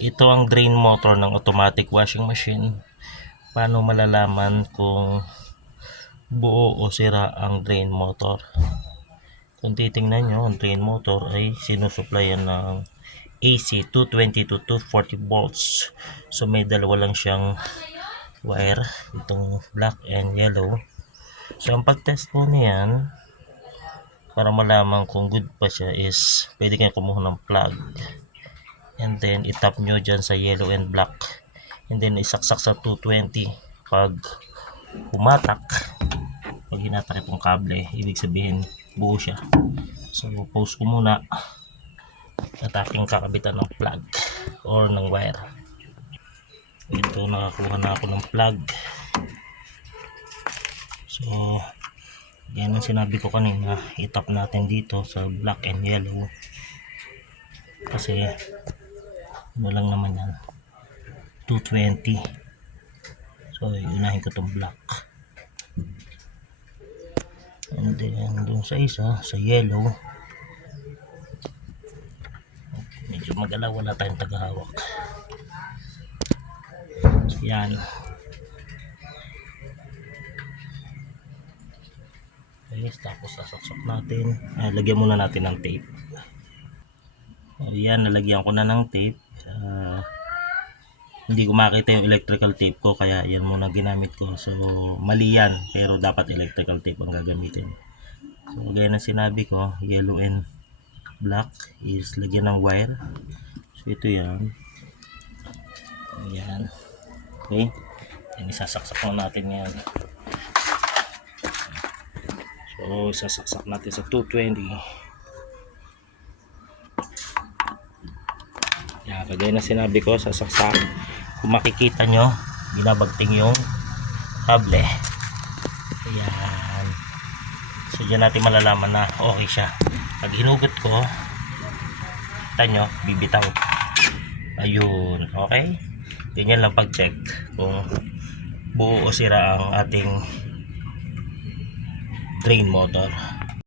Ito ang drain motor ng automatic washing machine. Paano malalaman kung buo o sira ang drain motor? Kung titingnan nyo, ang drain motor ay sinusuplayan ng AC 220 to 240 volts. So may dalawa lang siyang wire, itong black and yellow. So ang pag-test po niyan, para malaman kung good pa siya, is pwede kayo kumuha ng plug. And then itap nyo dyan sa yellow and black. And then isaksak sa 220. Pag pumatak, pag hinatak itong kable, ibig sabihin buo siya. So pause ko muna at aking kakabitan ng plug or ng wire. Ito, nakakuha na ako ng plug. So yan ang sinabi ko kanina, itap natin dito sa black and yellow kasi ano lang naman yan, 220. So unahin ko itong black, and then dun sa isa, sa yellow, medyo magalaw, wala tayong tagahawak. So yan, okay, tapos sasaksak natin. Lagyan muna natin ng tape. Ayan, nalagyan ko na ng tape. Hindi ko makita yung electrical tape ko, kaya yan muna ginamit ko. So mali yan, pero dapat electrical tape ang gagamitin. So gaya na sinabi ko, yellow and black is lagyan ng wire. So ito yan. Ayan. Okay, yan, isasaksak na natin yan. So isasaksak natin sa 220. Yan, kagaya na sinabi ko, sasaksak. Kung makikita nyo, binabagting yung kable. Ayan. So dyan natin malalaman na okay siya. Pag hinugot ko, kita nyo, bibitaw. Ayun, okay. Ganyan lang pag check kung buo o sira ang ating drain motor.